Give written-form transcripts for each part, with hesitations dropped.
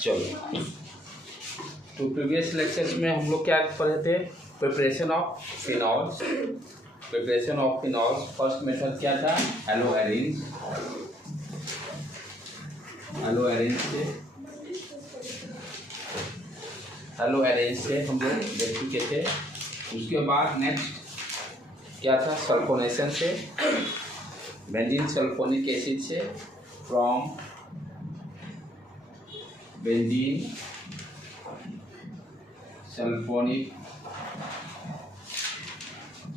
चलो, तो previous lectures में हम लोग क्या पढ़े थे? Preparation of phenols. Preparation of phenols first method क्या था? Yellow arrange. एलो अरेंज से हम लोग देख चुके थे। उसके बाद नेक्स्ट क्या था? सल्फोनेशन से, बेंजीन सल्फोनिक एसिड से, from benzene sulphonic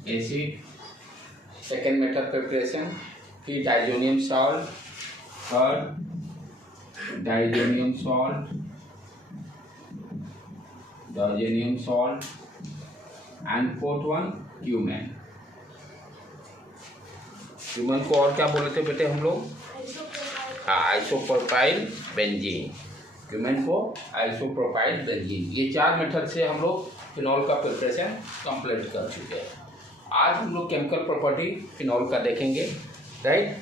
acid, second method preparation. फिर diazonium salt, third diazonium salt and fourth one cumene. Cumene को और क्या बोले थे बेटे हम लोग? हाँ, आइसोप्रोपाइल बेंजीन। क्यूमेन को आइसोप्रोपाइल बेंजीन। ये चार मेथड से हम लोग फिनॉल का प्रिपरेशन कंप्लीट कर चुके हैं। आज हम लोग केमिकल प्रॉपर्टी फिनॉल का देखेंगे, राइट।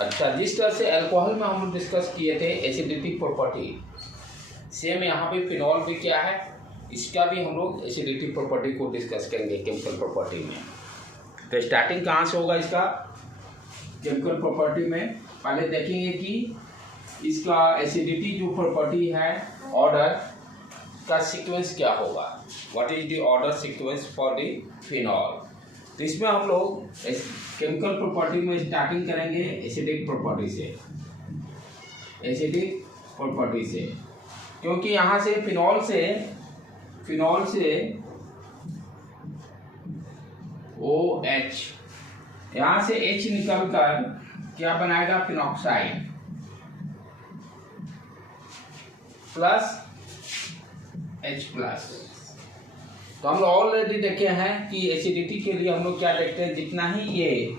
अच्छा, जिस तरह से अल्कोहल में हम लोग डिस्कस किए थे एसिडिटी प्रॉपर्टी, सेम यहाँ पे फिनॉल भी क्या है, इसका भी हम लोग एसिडिटी प्रॉपर्टी को डिस्कस करेंगे केमिकल प्रॉपर्टी में। तो स्टार्टिंग कहाँ से होगा इसका? केमिकल प्रॉपर्टी में पहले देखेंगे कि इसका एसिडिटी जो प्रॉपर्टी है, ऑर्डर का सीक्वेंस क्या होगा, what is the order sequence for the phenol. तो इसमें हम लोग केमिकल प्रॉपर्टी में स्टार्टिंग करेंगे एसिडिक प्रॉपर्टी से, क्योंकि यहाँ से फिनॉल से OH, यहाँ से H निकलकर क्या बनाएगा? Phenoxide plus H+। तो हम लोग ऑलरेडी देखे हैं कि एसिडिटी के लिए हम लोग क्या देखते हैं, जितना ही ये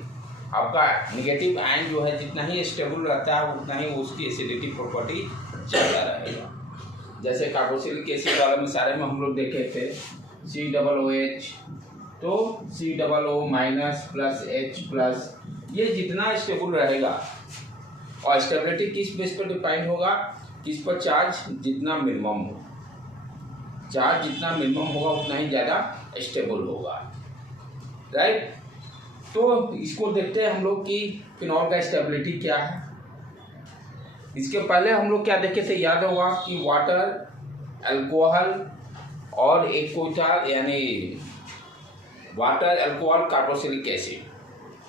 आपका नेगेटिव आयन जो है जितना ही स्टेबल रहता है उतना ही उसकी एसिडिटी प्रॉपर्टी ज़्यादा रहेगा। जैसे कार्बोक्सिलिक एसिड वाले में सारे में हम लोग देखे थे COOH, तो COO- प्लस H+, ये जितना स्टेबल रहेगा, और स्टेबिलिटी किस बेस पर डिपेंड होगा? किस पर? चार्ज जितना मिनिमम हो, चार्ज जितना मिनिमम होगा उतना ही ज़्यादा स्टेबल होगा, राइट। तो इसको देखते हैं हम लोग कि फिनॉल का स्टेबिलिटी क्या है। इसके पहले हम लोग क्या देखे थे, याद होगा कि वाटर, अल्कोहल और एक को था, यानी water, alcohol, carboxylic acid.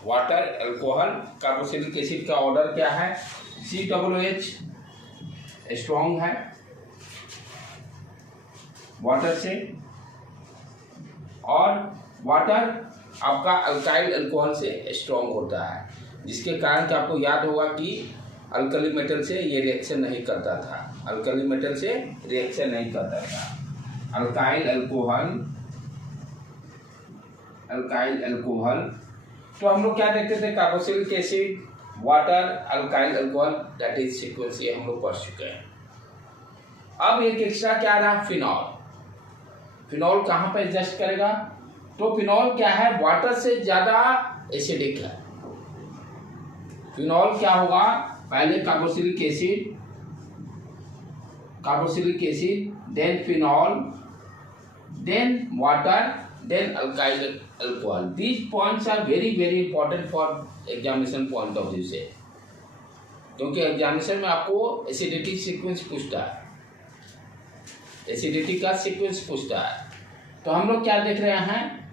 Water, alcohol, carboxylic acid का ऑर्डर क्या है? COOH स्ट्रॉन्ग है वाटर से, और वाटर आपका अल्काइल अल्कोहल से स्ट्रॉन्ग होता है, जिसके कारण कि आपको याद होगा कि अल्कली मेटल से ये रिएक्शन नहीं करता था, अल्काइल अल्कोहल। तो हम लोग क्या देखते थे? Carboxylic acid, water, alkyl alcohol, that is sequence, ये हम लोग पढ़ चुके हैं। अब एक एक्स्ट्रा क्या रहा? फिनॉल कहाँ पे एडजस्ट करेगा? तो फिनॉल क्या है? वाटर से ज्यादा एसिडिक है। फिनॉल क्या होगा? पहले carboxylic acid, then phenol, then water, then alkyl alcohol. These points are very very important for examination point of view से, क्योंकि एग्जामिनेशन में आपको एसिडिटी सीक्वेंस पूछता है, एसिडिटी का सीक्वेंस पूछता है। तो हम लोग क्या देख रहे हैं?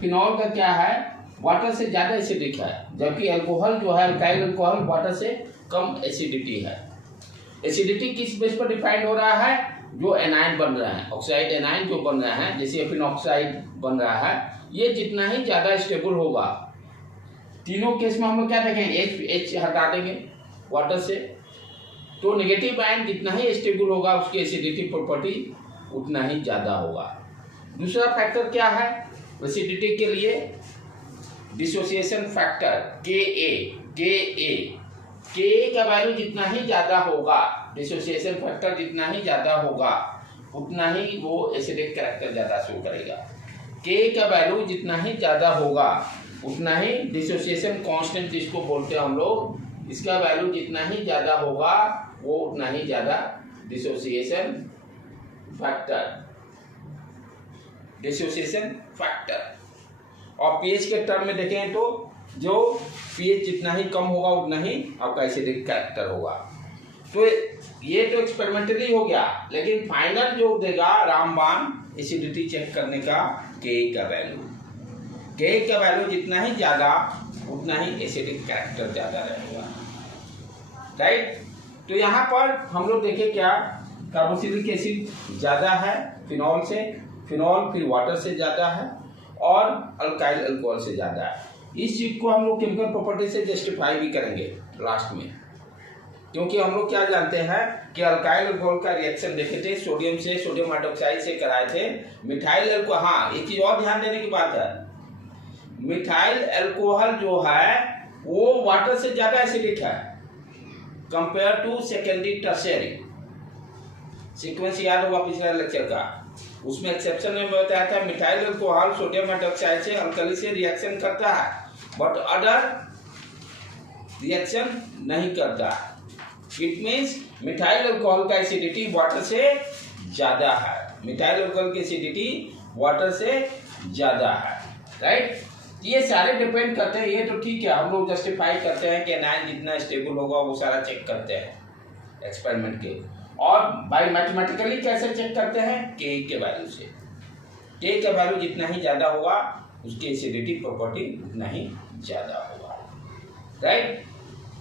फिनॉल का क्या है? वाटर से ज़्यादा एसिडिक है, जबकि अल्कोहल जो है, अल्काइल अल्कोहल, वाटर से कम एसिडिटी है। एसिडिटी किस बेस पर डिफाइंड हो रहा है? जो एनाइन बन रहा है, ऑक्साइड एनाइन जो बन रहा है, जैसे फिनॉक्साइड बन रहा है, ये जितना ही ज़्यादा स्टेबल होगा, तीनों केस में हम लोग क्या देखेंगे? H हटा देंगे वाटर से, तो नेगेटिव आयन जितना ही स्टेबल होगा उसकी एसिडिटी प्रॉपर्टी उतना ही ज़्यादा होगा। दूसरा फैक्टर क्या है एसिडिटी के लिए? डिसोसिएशन फैक्टर Ka का वैल्यू जितना ही ज़्यादा होगा, डिसोसिएशन फैक्टर जितना ही ज़्यादा होगा उतना ही वो एसिडिक कैरेक्टर ज़्यादा शो करेगा। K का वैल्यू जितना ही ज़्यादा होगा उतना ही डिसोसिएशन कांस्टेंट जिसको बोलते हैं हम लोग, इसका वैल्यू जितना ही ज़्यादा होगा वो उतना ही ज़्यादा डिसोसिएशन फैक्टर। और पीएच के टर्म में देखें तो जो पीएच जितना ही कम होगा उतना ही आपका एसिडिक कैरेक्टर होगा। तो ये तो एक्सपेरिमेंटली हो गया, लेकिन फाइनल जो देगा रामबाण एसिडिटी चेक करने का के का वैल्यू जितना ही ज्यादा उतना ही एसिडिक कैरेक्टर ज्यादा रहेगा, राइट। तो यहाँ पर हम लोग देखें क्या, कार्बोक्सिलिक एसिड ज्यादा है फिनॉल से, फिनॉल फिर वाटर से ज्यादा है और अल्काइल अल्कोहल से ज्यादा है। इस चीज को हम लोग केमिकल प्रॉपर्टी से जस्टिफाई भी करेंगे लास्ट में, क्योंकि हम लोग क्या जानते हैं कि अल्काइल अल्कोहल का रिएक्शन देखे थे सोडियम से, सोडियम हाइड्रोक्साइड से कराए थे। मिथाइल अल्कोहल, हाँ एक चीज और ध्यान देने की बात है, मिथाइल अल्कोहल जो है वो वाटर से ज्यादा एसिडिक है compare to secondary tertiary. Sequence याद होगा पिछले लेक्चर का, उसमें एक्सेप्शन में बताया था मिथाइल अल्कोहल सोडियम हाइड्रोक्साइड से अल्कली से रिएक्शन करता है बट अदर रिएक्शन नहीं करता। इट मीन्स मिथाइल अल्कोहल का एसिडिटी वाटर से ज्यादा है, मिथाइल अल्कोहल की एसिडिटी वाटर से ज्यादा है, राइट। ये सारे डिपेंड करते हैं, ये तो ठीक है हम लोग जस्टिफाई करते हैं कि एनायन जितना स्टेबल होगा वो सारा चेक करते हैं एक्सपेरिमेंट के। और बाय मैथमेटिकली कैसे चेक करते हैं, के वैल्यू से। के का वैल्यू जितना ही ज्यादा होगा उसकी एसिडिटी प्रॉपर्टी उतना ही ज्यादा होगा, राइट।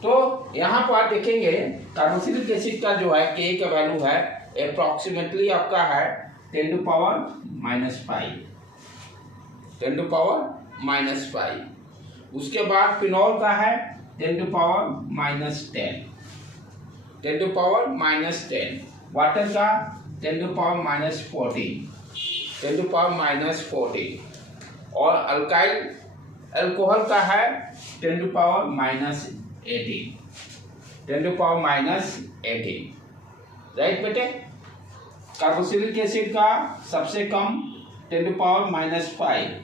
तो यहाँ पर देखेंगे कार्बोक्सिलिक एसिड का जो है के का वैल्यू है अप्रोक्सीमेटली आपका है 10⁻⁵, 10⁻⁵। उसके बाद फिनॉल का है 10⁻⁻10, 10⁻⁻10। वाटर का 10⁻⁻14, 10⁻⁻14। और अल्काइल अल्कोहल का है 10⁻⁻18, 10⁻⁻18, राइट बेटे। कार्बोक्सिलिक एसिड का सबसे कम 10⁻⁵।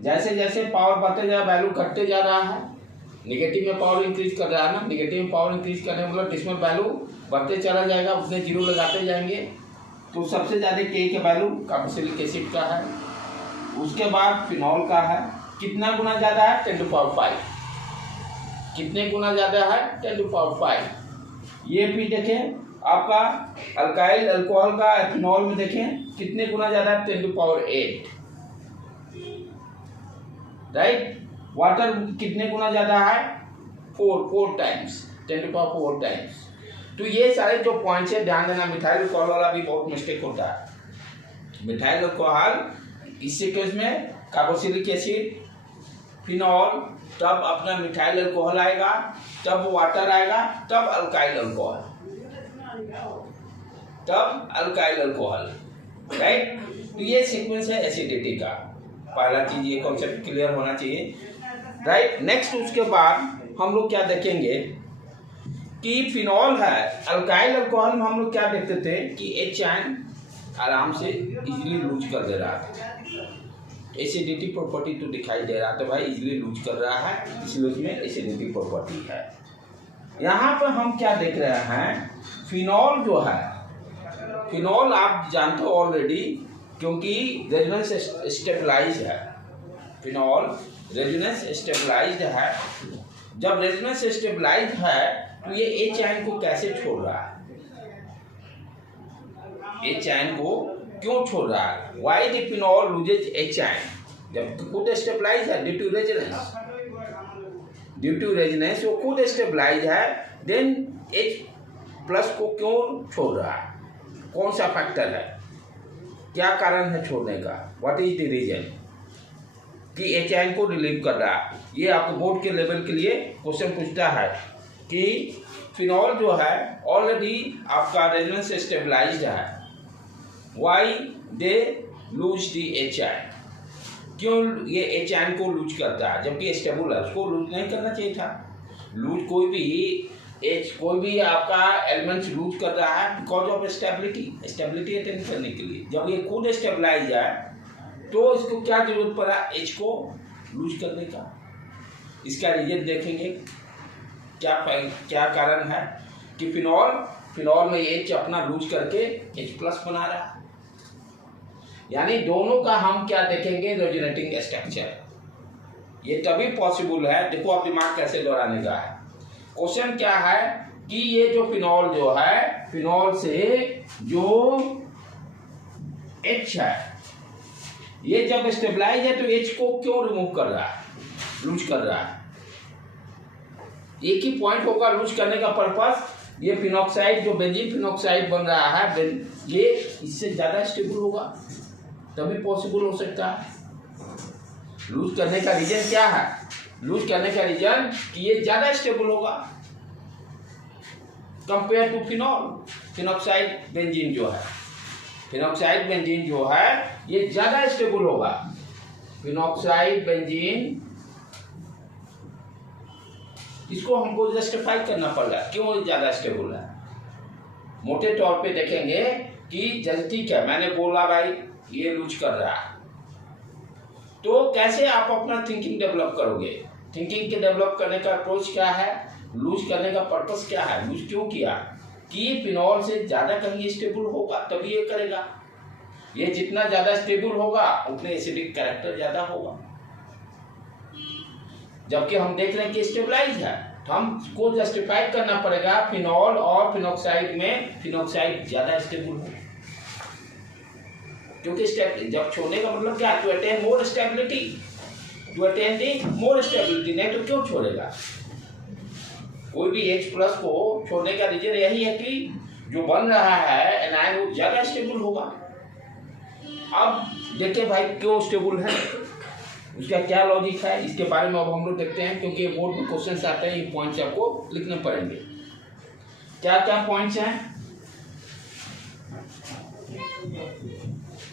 जैसे जैसे पावर बढ़ते जा रहा वैल्यू घटते जा रहा है, नेगेटिव में पावर इंक्रीज कर रहा है ना, नेगेटिव में पावर इंक्रीज करने मतलब डिस्मल वैल्यू बढ़ते चला जाएगा, उसमें जीरो लगाते जाएंगे। तो सबसे ज़्यादा के का वैल्यू कार्बोक्सिलिक एसिड का है। उसके बाद फिनॉल का है, कितना गुना ज़्यादा है 10⁵। कितने गुना ज़्यादा है 10⁵। ये भी देखें आपका अल्काइल अल्कोहल का फिनॉल में देखें कितने गुना ज़्यादा है 10⁸, राइट। वाटर कितने गुना ज्यादा है 4 टाइम्स, 10⁴ टाइम्स। तो ये सारे जो पॉइंट्स है ध्यान देना। मिथाइल अल्कोहल वाला भी बहुत मिस्टेक होता है। मिथाइल अल्कोहल इस सीक्वेंस में कार्बोक्सिलिक एसिड, फिनॉल, तब अपना मिथाइल अल्कोहल आएगा, तब वाटर आएगा, तब अल्काइल अल्कोहल, राइट। तो ये सीक्वेंस है एसिडिटी का। पहला चीज ये कॉन्सेप्ट क्लियर होना चाहिए, राइट। नेक्स्ट उसके बाद हम लोग क्या देखेंगे कि फिनॉल है, अल्काइल अल्कोहल में हम लोग क्या देखते थे कि एच आराम से इजीली लूज कर दे रहा था। एसिडिटी प्रॉपर्टी तो दिखाई दे रहा था भाई इजीली लूज कर रहा है, इसलिए उसमें एसिडिटी प्रॉपर्टी है। यहाँ पर हम क्या देख रहे हैं, फिनॉल जो है, फिनॉल आप जानते हो ऑलरेडी, क्योंकि रेजोनेंस स्टेबलाइज्ड है। फिनॉल रेजोनेंस स्टेबलाइज्ड है। जब रेजोनेंस स्टेबलाइज्ड है तो ये एच आयन को कैसे छोड़ रहा है, एच आयन को क्यों छोड़ रहा है? Why the phenol loses H ion? जब खुद स्टेबलाइज है ड्यू टू रेजोनेंस, वो खुद स्टेबलाइज है, देन एच प्लस को क्यों छोड़ रहा है? कौन सा फैक्टर है, क्या कारण है छोड़ने का? व्हाट इज द रीजन कि एच आयन को रिलीव कर रहा है? ये आपको बोर्ड के लेवल के लिए क्वेश्चन पूछता है कि फिनॉल जो है ऑलरेडी आपका रेजोनेंस स्टेबलाइज्ड है, why they lose the H ion? क्यों ये एच आयन को लूज करता है जबकि स्टेबल है? उसको लूज नहीं करना चाहिए था। लूज कोई भी आपका एलिमेंट्स लूज कर रहा है बिकॉज ऑफ स्टेबिलिटी अटेन करने के लिए। जब ये खुद स्टेबलाइज है तो इसको क्या जरूरत पड़ा एच को लूज करने का? इसका रीजन देखेंगे क्या कारण है कि फिनॉल में H अपना लूज करके H+ बना रहा है। यानी दोनों का हम क्या देखेंगे, रेजोनेटिंग स्ट्रक्चर। ये तभी पॉसिबल है, देखो आप दिमाग कैसे दौड़ाने का है। क्वेश्चन क्या है कि ये जो फिनॉल जो है, फिनॉल से जो H है, ये जब स्टेबलाइज है तो H को क्यों रिमूव कर रहा है, लूज कर रहा है। एक ही पॉइंट होगा लूज करने का पर्पस। ये फिनॉक्साइड जो बेंजीन फिनॉक्साइड बन रहा है, ये इससे ज्यादा स्टेबल होगा, तभी पॉसिबल हो सकता है। लूज करने का रीजन क्या है, लूज करने का रीजन कि ये ज्यादा स्टेबल होगा कंपेयर टू फिनॉक्साइड बेंजीन जो है। फिनॉक्साइड बेंजीन जो है ये ज्यादा स्टेबल होगा। फिनॉक्साइड बेंजीन, इसको हमको जस्टिफाई करना पड़ेगा क्यों ज्यादा स्टेबल है। मोटे तौर पे देखेंगे कि जल्दी क्या, मैंने बोला भाई ये लूज कर रहा है, तो कैसे आप अपना थिंकिंग डेवलप करोगे। थिंकिंग के डेवलप करने का अप्रोच क्या है, लूज करने का पर्पस क्या है, लूज क्यों किया कि फिनॉल से ज्यादा कहीं स्टेबल होगा तभी ये करेगा। ये जितना ज्यादा स्टेबल होगा उतने एसिडिक कैरेक्टर ज्यादा होगा। जबकि हम देख रहे हैं कि स्टेबलाइज है, तो हमको जस्टिफाई करना पड़ेगा फिनॉल और फिनॉक्साइड में फिनॉक्साइड ज्यादा स्टेबल हो, क्योंकि जब छोड़ने का मतलब क्या, to attain more stability, to attain the more stability. नहीं तो क्यों छोड़ेगा। कोई भी H+ को छोड़ने का रीजन यही है कि जो बन रहा है एनायन वो ज्यादा स्टेबल होगा। अब देखिए भाई क्यों स्टेबल है, उसका क्या लॉजिक है, इसके बारे में अब हम लोग देखते हैं, क्योंकि बोर्ड में क्वेश्चन आते हैं, ये पॉइंट्स आपको लिखने पड़ेंगे। क्या क्या पॉइंट्स हैं,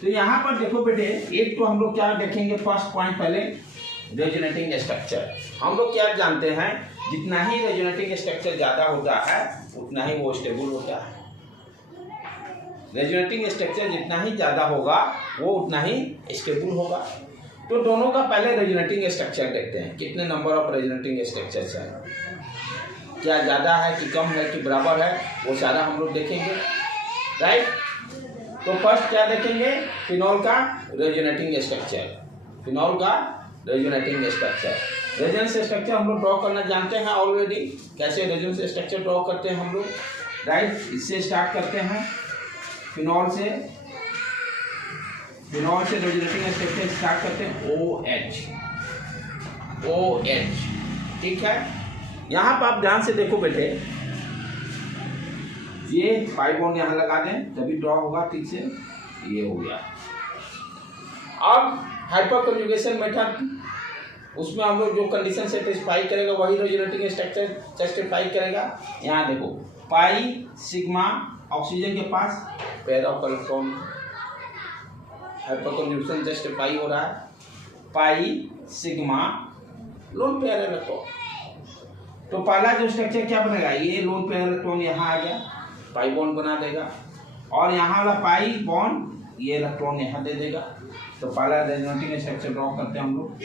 तो यहाँ पर देखो बेटे, एक तो हम लोग क्या देखेंगे, फर्स्ट पॉइंट पहले रेजोनेटिंग स्ट्रक्चर। हम लोग क्या जानते हैं, जितना ही रेजोनेटिंग स्ट्रक्चर ज्यादा होता है उतना ही वो स्टेबल होता है। रेजोनेटिंग स्ट्रक्चर जितना ही ज्यादा होगा वो उतना ही स्टेबल होगा। तो दोनों का पहले रेजोनेटिंग स्ट्रक्चर देखते हैं, कितने नंबर ऑफ रेजोनेटिंग स्ट्रक्चर्स हैं, क्या ज्यादा है कि कम है कि बराबर है, वो सारा हम लोग देखेंगे, राइट। तो फर्स्ट क्या देखेंगे, फिनॉल का रेजोनेटिंग स्ट्रक्चर। फिनॉल का रेजोनेटिंग स्ट्रक्चर, रेजोनेंस स्ट्रक्चर हम लोग ड्रॉ करना जानते हैं ऑलरेडी। कैसे रेजोनेंस स्ट्रक्चर ड्रॉ करते हैं हम लोग, राइट। इससे स्टार्ट करते हैं, फिनॉल से रेजोनेटिंग स्ट्रक्चर स्टार्ट करते हैं, OH, ठीक है। यहाँ पर आप ध्यान से देखो बेटे, ये पाई बॉन्ड यहाँ लगा दें तभी ड्रॉ होगा ठीक से, ये हो गया। अब हाइपर कंजुगेशन मेथड, उसमें हम लोग जो कंडीशन सेटिस्फाई करेगा वही रेजोनेटिंग स्ट्रक्चर जस्टिफाई करेगा। यहाँ देखो, पाई सिग्मा ऑक्सीजन के पास pair of electron, hyperconjugation justify हो रहा है, pi sigma lone pair electron. तो पहला जो स्ट्रक्चर क्या बनेगा, ये लोन पेयर इलेक्ट्रॉन यहाँ आ गया, पाई बॉन्ड बना देगा, और यहाँ वाला पाई बॉन्ड ये इलेक्ट्रॉन यहाँ दे देगा। तो पहला रेजोनेटिंग स्ट्रक्चर ड्रॉ करते हैं हम लोग,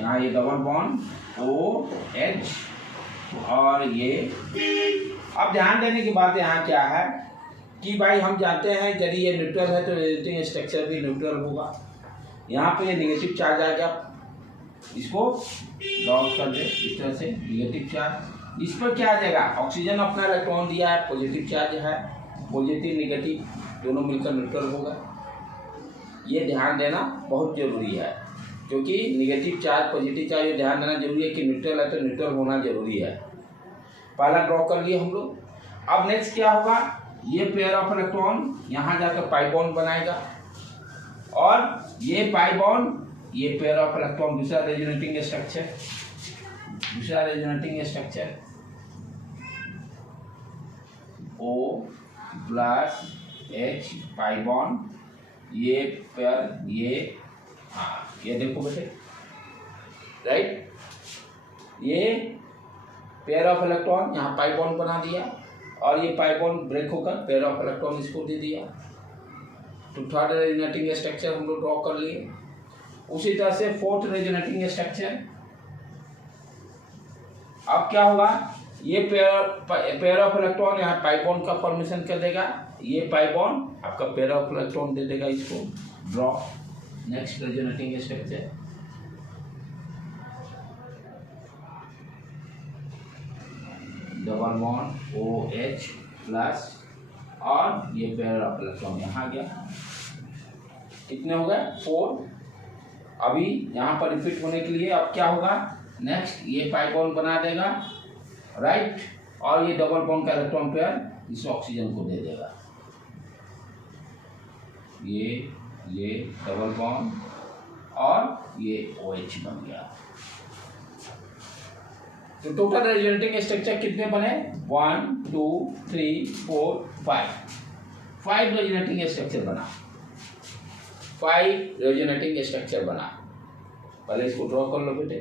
यहाँ ये डबल बॉन्ड OH, और ये अब ध्यान देने की बात यहाँ क्या है कि भाई हम जानते हैं यदि ये न्यूट्रल है तो रेजोनेटिंग स्ट्रक्चर भी न्यूट्रल होगा। यहाँ पे ये नेगेटिव चार्ज आ गया, इसको ड्रॉ कर दे इस तरह से, नेगेटिव चार्ज। इस पर क्या आ जाएगा, ऑक्सीजन अपना इलेक्ट्रॉन दिया है, पॉजिटिव चार्ज है, पॉजिटिव नेगेटिव दोनों मिलकर न्यूट्रल होगा। ये ध्यान देना बहुत जरूरी है, क्योंकि नेगेटिव चार्ज पॉजिटिव चार्ज ये ध्यान देना जरूरी है कि न्यूट्रल है तो न्यूट्रल होना जरूरी है। पहला ड्रॉ कर लिए हम लोग। अब नेक्स्ट क्या होगा, ये पेयर ऑफ इलेक्ट्रॉन यहाँ जाकर पाई बॉन्ड बनाएगा, और ये पाई बॉन्ड ये पेयर ऑफ इलेक्ट्रॉन, दूसरा resonating structure, OH pi bond, ये पेयर, ये हाँ ये देखो बेटे, राइट। ये पेयर ऑफ इलेक्ट्रॉन यहाँ पाई बॉन्ड बना दिया, और ये पाई बॉन्ड ब्रेक होकर पेयर ऑफ इलेक्ट्रॉन इसको दे दिया। तो थर्ड रेजोनेटिंग स्ट्रक्चर हम लोग ड्रॉ कर लिए। उसी तरह से फोर्थ रेजोनेटिंग स्ट्रक्चर, अब क्या होगा, ये पेयर ऑफ इलेक्ट्रॉन यहाँ पाई बॉन्ड का फॉर्मेशन कर देगा, ये पाई बॉन्ड आपका पेयर ऑफ इलेक्ट्रॉन दे देगा इसको, draw next resonating structure. Double bond OH plus और ये पेयर ऑफ इलेक्ट्रॉन यहाँ गया, कितने हो गए 4। अभी यहाँ पर रिपीट होने के लिए अब क्या होगा, नेक्स्ट ये पाई बॉन्ड बना देगा, राइट, और ये डबल बॉन्ड का इलेक्ट्रॉन पेयर इस ऑक्सीजन को दे देगा, ये डबल बॉन्ड और ये OH बन गया। तो टोटल रेजोनेटिंग स्ट्रक्चर कितने बने, 1 2 3 4 5 रेजोनेटिंग स्ट्रक्चर बना, 5 रेजोनेटिंग स्ट्रक्चर बना। पहले इसको ड्रॉ कर लो बेटे।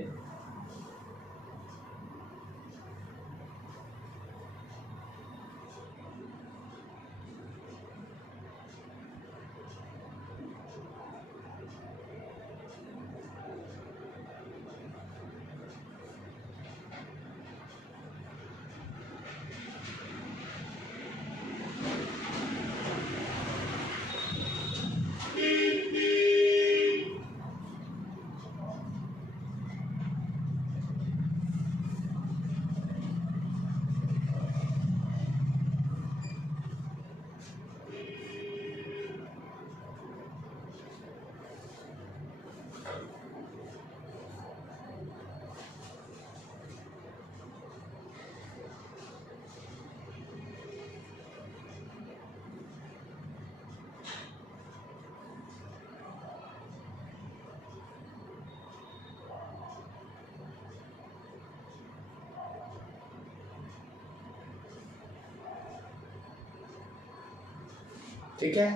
ठीक है,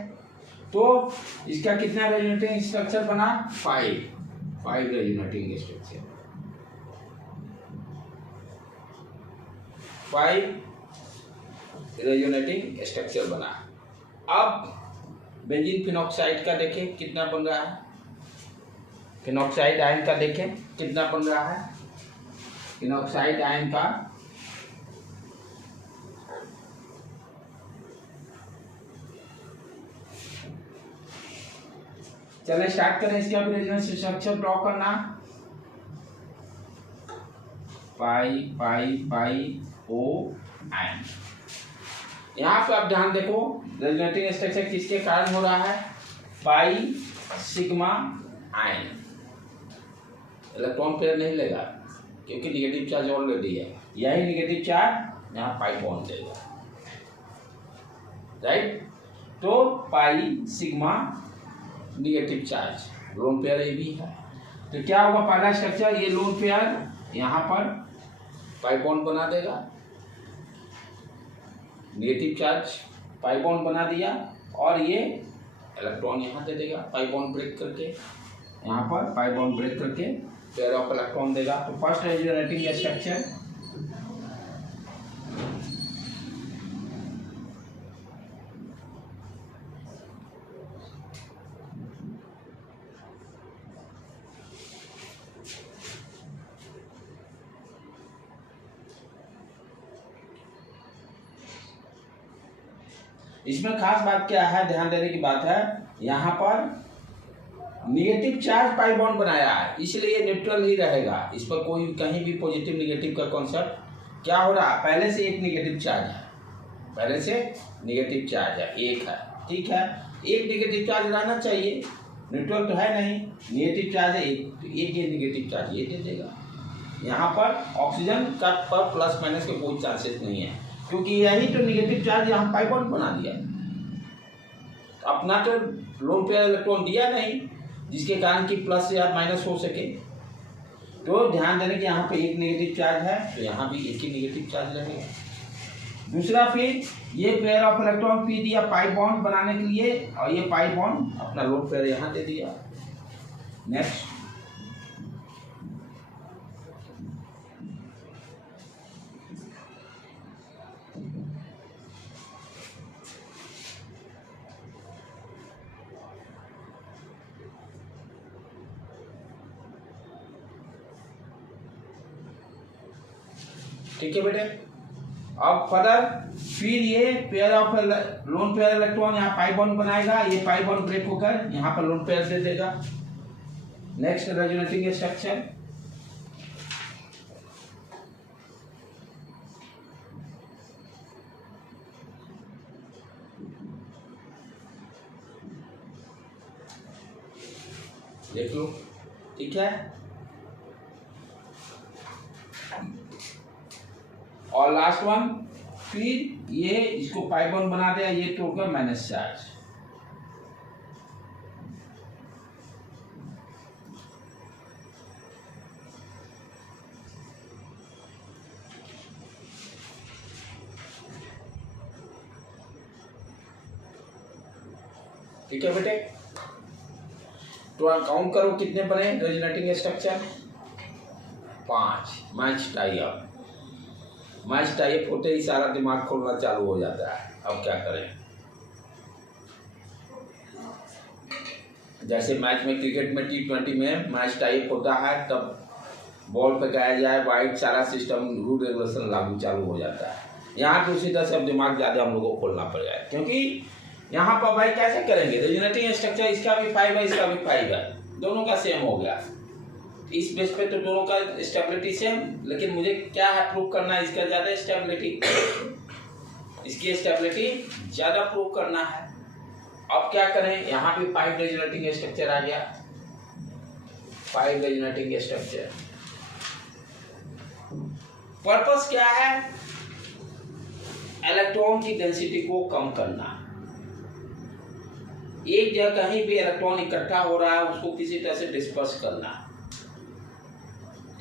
तो इसका कितना रेजोनेटिंग स्ट्रक्चर बना, 5 रेजोनेटिंग स्ट्रक्चर, 5 रेजोनेटिंग स्ट्रक्चर बना। अब बेंजीन फिनॉक्साइड का देखें कितना बन रहा है, फिनॉक्साइड आयन का देखें कितना बन रहा है, फिनॉक्साइड आयन का चलिए स्टार्ट करें, इसका भी रेजोनेंस स्ट्रक्चर ड्रॉ करना, पाई पाई पाई O आयन। यहाँ पे आप ध्यान देखो रेजोनेटिंग स्ट्रक्चर किसके कारण हो रहा है, pi sigma ion, electron pair नहीं लेगा क्योंकि निगेटिव चार्ज ऑलरेडी है, यही निगेटिव चार्ज यहाँ पाई बॉन्ड देगा, राइट। तो pi sigma negative charge lone pair ये भी है, तो क्या हुआ पहला स्ट्रक्चर, ये लोन पेयर यहाँ पर पाई बॉन्ड बना देगा, निगेटिव चार्ज पाई बॉन्ड बना दिया, और ये इलेक्ट्रॉन यहाँ दे देगा पाई बॉन्ड ब्रेक करके, यहाँ पर पाई बॉन्ड ब्रेक करके पेयर ऑफ इलेक्ट्रॉन देगा। तो फर्स्ट रेजोनेटिंग स्ट्रक्चर इसमें खास बात क्या है, ध्यान देने की बात है, यहाँ पर निगेटिव चार्ज पाई बॉन्ड बनाया है इसलिए ये न्यूट्रल ही रहेगा, इस पर कोई कहीं भी पॉजिटिव निगेटिव का कॉन्सेप्ट क्या हो रहा है, पहले से एक निगेटिव चार्ज है, पहले से निगेटिव चार्ज है, एक है, ठीक है, एक निगेटिव चार्ज रहना चाहिए, न्यूट्रल तो है नहीं, निगेटिव चार्ज है एक ये निगेटिव चार्ज ये दे देगा। यहाँ पर ऑक्सीजन का पर प्लस माइनस के कोई चांसेस नहीं है क्योंकि यही तो निगेटिव चार्ज यहाँ पाई बॉन्ड बना दिया, अपना तो लोन पेयर इलेक्ट्रॉन दिया नहीं जिसके कारण कि प्लस या माइनस हो सके। तो ध्यान देने कि यहाँ पे एक नेगेटिव चार्ज है तो यहाँ भी एक ही नेगेटिव चार्ज रहेगा। दूसरा फिर ये पेयर ऑफ इलेक्ट्रॉन पी दिया पाई बॉन्ड बनाने के लिए और ये पाई बॉन्ड अपना लोन पेयर यहाँ दे दिया। नेक्स्ट ठीक है बेटे। अब फर्दर फिर ये pair of loan pair electron यहाँ पाई बॉन्ड बनाएगा, ये पाई बॉन्ड ब्रेक होकर यहाँ पर लोन पेयर दे देगा। नेक्स्ट रेजोनेटिंग स्ट्रक्चर, देख लो, ठीक है। और लास्ट वन, फिर ये इसको पाई बॉन्ड बना दिया, ये तोड़कर माइनस चार्ज। ठीक है बेटे, तो आप काउंट करो कितने बने resonating structure, 5। Match tie up, match tie up होते ही सारा दिमाग खोलना चालू हो जाता है। अब क्या करें, जैसे मैच में क्रिकेट में T20 में मैच टाई अप होता है, तब बॉल पे गाया जाए वाइड, सारा सिस्टम रूल रेगुलेशन लागू चालू हो जाता है। यहाँ तो उसी तरह से अब दिमाग ज़्यादा हम लोगों को खोलना पड़ेगा, क्योंकि यहाँ पर भाई कैसे करेंगे, रेजोनेटिंग स्ट्रक्चर इसका भी 5 है, इसका भी 5 है, दोनों का सेम हो गया। इस बेस पे तो दोनों का स्टेबिलिटी सेम, लेकिन मुझे क्या है प्रूव करना है, इसका ज़्यादा स्टेबिलिटी, इसकी स्टेबिलिटी ज़्यादा प्रूव करना है। अब क्या करें, यहाँ भी 5 रेजोनेटिंग स्ट्रक्चर आ गया, 5 रेजोनेटिंग स्ट्रक्चर। पर्पस क्या है, इलेक्ट्रॉन की डेंसिटी को कम करना। एक जगह कहीं भी इलेक्ट्रॉन इकट्ठा हो रहा है, उसको किसी तरह से डिस्पर्स करना,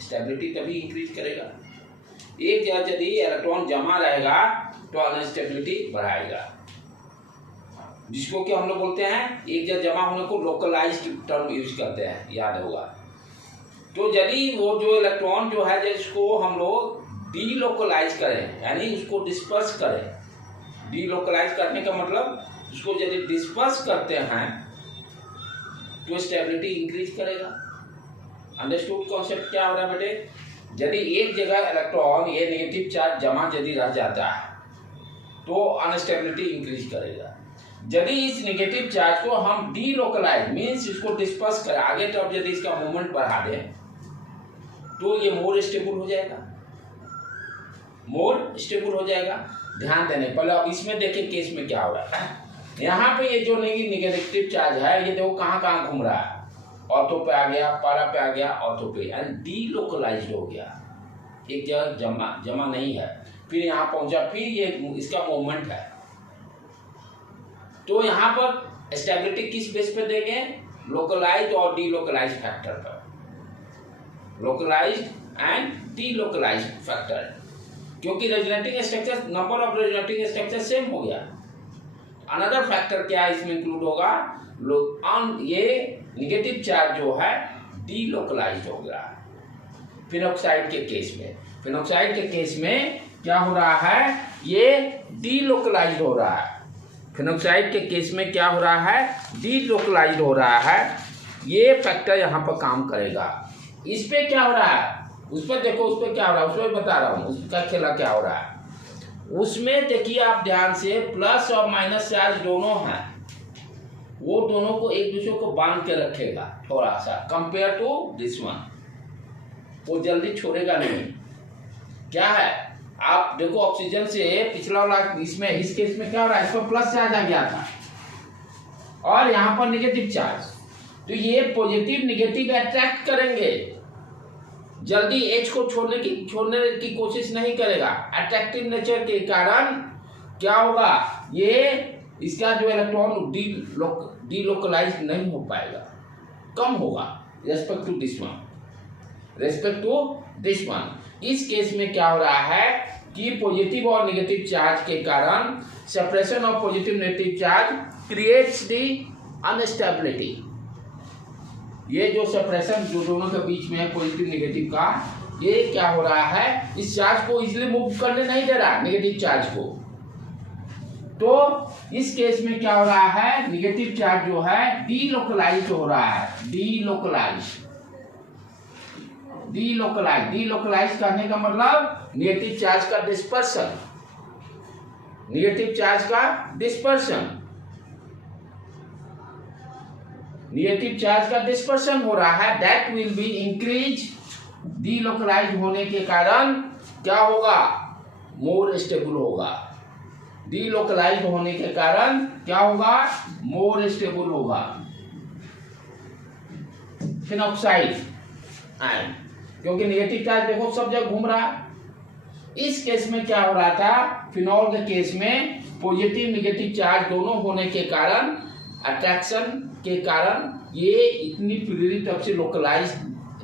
स्टेबिलिटी तभी इंक्रीज करेगा। एक जगह यदि इलेक्ट्रॉन जमा रहेगा तो अनस्टेबिलिटी बढ़ाएगा, जिसको कि हम लोग बोलते हैं, एक जगह जमा होने को लोकलाइज्ड टर्म यूज करते हैं, याद होगा। तो यदि वो जो इलेक्ट्रॉन जो है जिसको हम लोग डीलोकलाइज करें, यानी उसको डिस्पर्स करें, डीलोकलाइज करने का मतलब उसको यदि डिस्पर्स करते हैं तो स्टेबिलिटी इंक्रीज करेगा। अंडरस्टूड कॉन्सेप्ट क्या हो रहा है बेटे, यदि एक जगह इलेक्ट्रॉन ये नेगेटिव चार्ज जमा यदि रह जाता है तो अनस्टेबिलिटी इंक्रीज करेगा। यदि इस नेगेटिव चार्ज को हम डीलोकलाइज मीन्स इसको डिस्पर्स करें, आगे तरफ यदि इसका मूवमेंट बढ़ा दें तो ये मोर स्टेबल हो जाएगा, मोर स्टेबल हो जाएगा। ध्यान देने पहले अब इसमें देखिए केस में क्या हो रहा है। यहाँ पे ये जो नेगेटिव चार्ज है, ये देखो कहाँ कहाँ घूम रहा है, ऑर्थो पे आ गया, पारा पे आ गया, ऑर्थो पे, यानी डीलोकलाइज्ड हो गया, एक जगह जमा नहीं है, फिर यहाँ पहुंचा, फिर ये इसका मूवमेंट है। तो यहाँ पर स्टेबिलिटी किस बेस पे देंगे, लोकलाइज्ड और डीलोकलाइज्ड फैक्टर पर, लोकलाइज्ड एंड डीलोकलाइज्ड फैक्टर, क्योंकि resonating structure, number of resonating structure same हो गया। अनदर फैक्टर क्या इसमें इंक्लूड होगा, ये नेगेटिव चार्ज जो है डीलोकलाइज्ड हो गया। फिनॉक्साइड के केस में, फिनॉक्साइड के केस में क्या हो रहा है, ये डीलोकलाइज्ड हो रहा है। फिनॉक्साइड के केस में क्या हो रहा है, डीलोकलाइज्ड हो रहा है, ये फैक्टर यहाँ पर काम करेगा। इस पे क्या हो रहा है, उस पर देखो, उस पर क्या हो रहा है, उसमें बता रहा हूँ उसका खेला क्या हो रहा है। उसमें देखिए आप ध्यान से, प्लस और माइनस चार्ज दोनों हैं, वो दोनों को एक दूसरे को बांध के रखेगा थोड़ा सा, कंपेयर टू दिस वन, वो जल्दी छोड़ेगा नहीं। क्या है, आप देखो ऑक्सीजन से पिछला वाला इसमें, इस केस में क्या हो रहा है, इस पर प्लस चार्ज आ गया था और यहाँ पर नेगेटिव चार्ज, तो ये पॉजिटिव नेगेटिव अट्रैक्ट करेंगे, जल्दी एच को छोड़ने की कोशिश नहीं करेगा। अट्रैक्टिव नेचर के कारण क्या होगा, ये इसका जो इलेक्ट्रॉन डीलोकलाइज नहीं हो पाएगा, कम होगा respect to this one, respect to this one. इस केस में क्या हो रहा है कि पॉजिटिव और नेगेटिव चार्ज के कारण separation of positive negative charge creates the unstability. ये जो सेपरेशन जो दोनों के बीच में है पॉजिटिव नेगेटिव का, ये क्या हो रहा है, इस चार्ज को इजीली मूव करने नहीं दे रहा, नेगेटिव चार्ज को। तो इस केस में क्या हो रहा है, नेगेटिव चार्ज जो है डीलोकलाइज्ड हो रहा है, डीलोकलाइज्ड। डीलोकलाइज, डीलोकलाइज करने का मतलब नेगेटिव चार्ज का डिस्पर्शन, नेगेटिव चार्ज का डिस्पर्शन, नेगेटिव चार्ज का डिस्पर्शन हो रहा है, that will be increase. Delocalize होने के कारण क्या होगा, मोर स्टेबल होगा। डीलोकलाइज होने के कारण क्या होगा, मोर स्टेबल होगा फिनॉक्साइड आयन, क्योंकि नेगेटिव चार्ज देखो सब जगह घूम रहा है। इस केस में क्या हो रहा था, फिनॉल के केस में पॉजिटिव नेगेटिव चार्ज दोनों होने के कारण, अट्रैक्शन के कारण ये इतनी प्रेरित रूप से लोकलाइज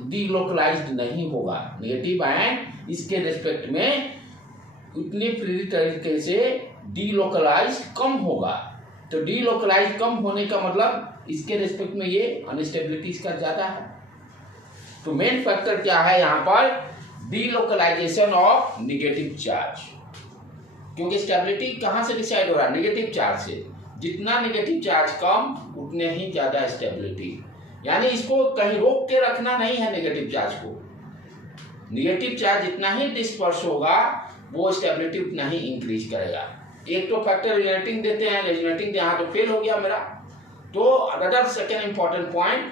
डीलोकलाइज्ड नहीं होगा। नेगेटिव आयन इसके रिस्पेक्ट में उतनी प्रेरित तरीके से डीलोकलाइज कम होगा। तो डीलोकलाइज कम होने का मतलब इसके रिस्पेक्ट में ये अनस्टेबिलिटी इसका ज्यादा है। तो मेन फैक्टर क्या है यहाँ पर, डीलोकलाइजेशन ऑफ नेगेटिव चार्ज, क्योंकि स्टेबिलिटी कहाँ से डिसाइड हो रहा है, नेगेटिव चार्ज से। जितना नेगेटिव चार्ज कम उतने ही ज्यादा स्टेबिलिटी, यानी इसको कहीं रोक के रखना नहीं है। नेगेटिव चार्ज को, नेगेटिव चार्ज जितना ही डिस्पर्स होगा वो स्टेबिलिटी उतना ही इंक्रीज करेगा। एक तो फैक्टर रिजोनेटिंग देते हैं, रिजोनेटिंग यहाँ तो फेल हो गया मेरा। तो another second important point,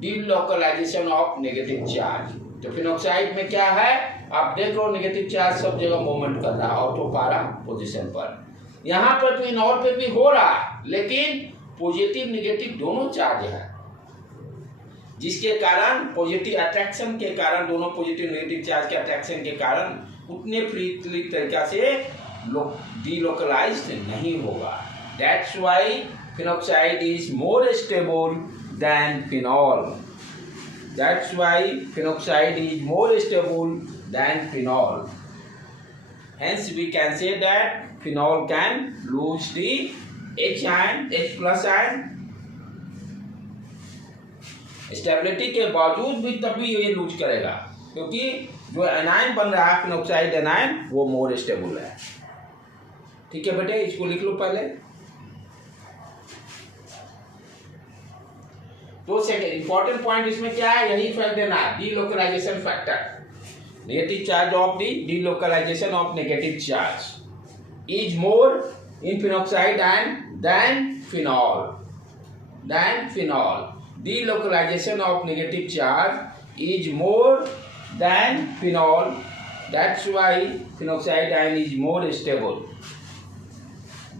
delocalization of negative charge. तो फिनॉक्साइड में क्या है, आप देख लो नेगेटिव चार्ज सब जगह मूवमेंट कर रहा है ऑटो पैरा पोजीशन पर। यहाँ पर तो इनऑल पे भी हो रहा है, लेकिन पॉजिटिव नेगेटिव दोनों चार्ज है, जिसके कारण पॉजिटिव अट्रैक्शन के कारण, दोनों पॉजिटिव नेगेटिव चार्ज के अट्रैक्शन के कारण उतने फ्रीली तरीका से डीलोकलाइज्ड नहीं होगा। That's why phenoxide is more stable than phenol. That's why phenoxide is more stable than phenol. Hence, we can say that phenol can lose the H ion, H plus ion. Stability के बावजूद भी तभी ये loose करेगा, क्योंकि जो anion बन रहा है फिनॉक्साइड एनायन वो मोर स्टेबल है। ठीक है बेटे, इसको लिख लो पहले। तो सेकेंड इंपॉर्टेंट पॉइंट इसमें क्या है, यही फैक्ट देना, delocalization factor. Negative charge of the delocalization of negative charge is more in phenoxide ion than phenol, than phenol. Delocalization of negative charge is more than phenol. That's why phenoxide ion is more stable.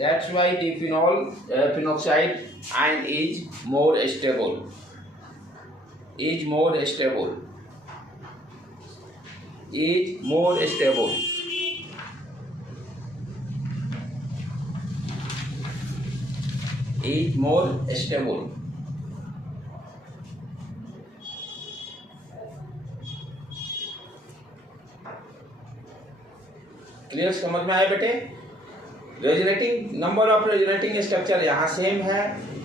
That's why the phenoxide ion is more stable. Is more stable. Is more stable. Is more stable. Clear, समझ में आए बेटे। Resonating number of resonating structure यहाँ same है,